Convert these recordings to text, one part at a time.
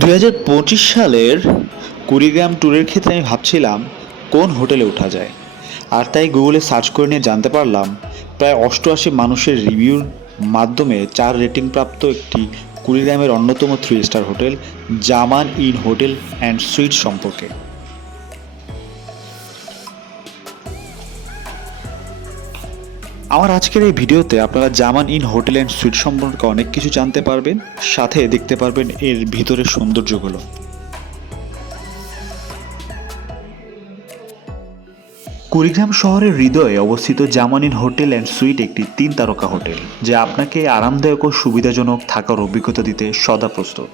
দু হাজার পঁচিশ সালের কুড়িগ্রাম ট্যুরের ক্ষেত্রে আমি ভাবছিলাম কোন হোটেলে ওঠা যায়। আর তাই গুগলে সার্চ করে নিয়ে জানতে পারলাম, প্রায় অষ্টআশি মানুষের রিভিউর মাধ্যমে চার রেটিং প্রাপ্ত একটি কুড়িগ্রামের অন্যতম three star hotel, Zaman inn hotel and suite সম্পর্কে। আমার আজকের এই ভিডিওতে আপনারা Zaman inn hotel and suite সম্পর্কে অনেক কিছু জানতে পারবেন, সাথে দেখতে পারবেন এর ভিতরের সৌন্দর্যগুলো। কুড়িগ্রাম শহরের হৃদয়ে অবস্থিত জামানিন হোটেল অ্যান্ড সুইট একটি তিন তারকা হোটেল, যা আপনাকে আরামদায়ক ও সুবিধাজনক থাকার অভিজ্ঞতা দিতে সদা প্রস্তুত।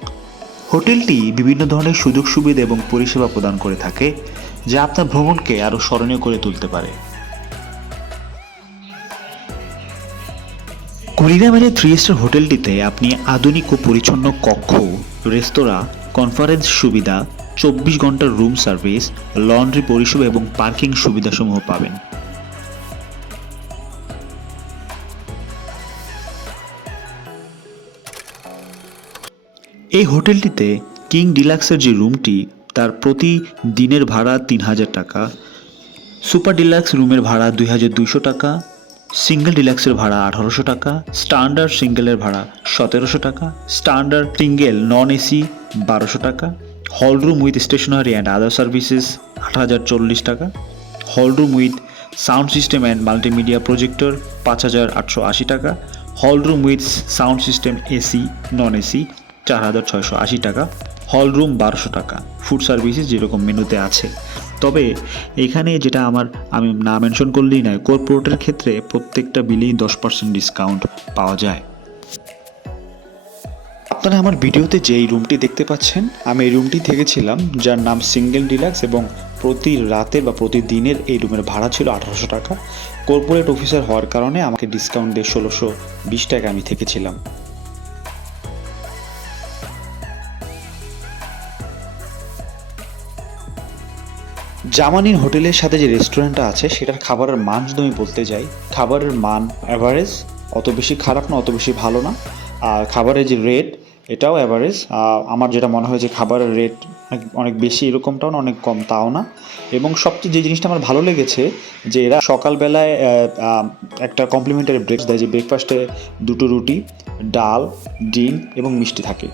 হোটেলটি বিভিন্ন ধরনের সুযোগ সুবিধা এবং পরিষেবা প্রদান করে থাকে, যা আপনার ভ্রমণকে আরও স্মরণীয় করে তুলতে পারে। কুড়িগ্রামের থ্রি স্টার হোটেলটিতে আপনি আধুনিক ও পরিচ্ছন্ন কক্ষ, রেস্তোরাঁ কনফারেন্স সুবিধা, চব্বিশ ঘণ্টার রুম সার্ভিস লন্ড্রি পরিষেবা এবং পার্কিং সুবিধাসমূহ পাবেন। এই হোটেলটিতে কিং ডিলাক্সের যে রুমটি তার প্রতি দিনের ভাড়া তিন হাজার টাকা। সুপার ডিলাক্স রুমের ভাড়া দুই হাজার দুইশো টাকা। সিঙ্গেল ডিলাক্সের ভাড়া আঠারোশো টাকা স্ট্যান্ডার্ড সিঙ্গেলের ভাড়া সতেরোশো টাকা স্ট্যান্ডার্ড সিঙ্গেল নন এসি বারোশো টাকা hall room with stationery and other services আট হাজার চল্লিশ টাকা hall room with sound system and multimedia projector পাঁচ হাজার আটশো আশি টাকা hall room with sound system AC non AC চার হাজার ছয়শো আশি টাকা হল রুম বারোশো টাকা। ফুড সার্ভিসেস যেরকম মেনুতে আছে। তবে এখানে যেটা আমার, আমি না মেনশন করলেই নয় কর্পোরেটের ক্ষেত্রে প্রত্যেকটা বিলেই দশ পার্সেন্ট ডিসকাউন্ট পাওয়া যায়। আপনারা আমার ভিডিওতে যে এই রুমটি দেখতে পাচ্ছেন, আমি এই রুমটি থেকেছিলাম যার নাম সিঙ্গেল ডিলাক্স এবং প্রতি রাতের বা প্রতিদিনের এই রুমের ভাড়া ছিল আঠারোশো টাকা। কর্পোরেট অফিসার হওয়ার কারণে আমাকে ডিসকাউন্ট দিয়ে ষোলোশো বিশ টাকা আমি থেকেছিলাম। জামানিন হোটেলের সাথে যে রেস্টুরেন্টটা আছে, সেটার খাবারের মান যদি আমি বলতে যাই, খাবারের মান অ্যাভারেজ অত বেশি খারাপ না, অত বেশি ভালো না। আর খাবারের যে রেট এটাও অ্যাভারেজ আমার যেটা মনে হয় যে খাবারের রেট অনেক বেশি এরকমটাও না, অনেক কম তাও না। এবং সবচেয়ে যে জিনিসটা আমার ভালো লেগেছে, যে এরা সকালবেলায় একটা কমপ্লিমেন্টারি ব্রেকফাস্ট দেয়, যে ব্রেকফাস্টে দুটো রুটি, ডাল, ডিম এবং মিষ্টি থাকে।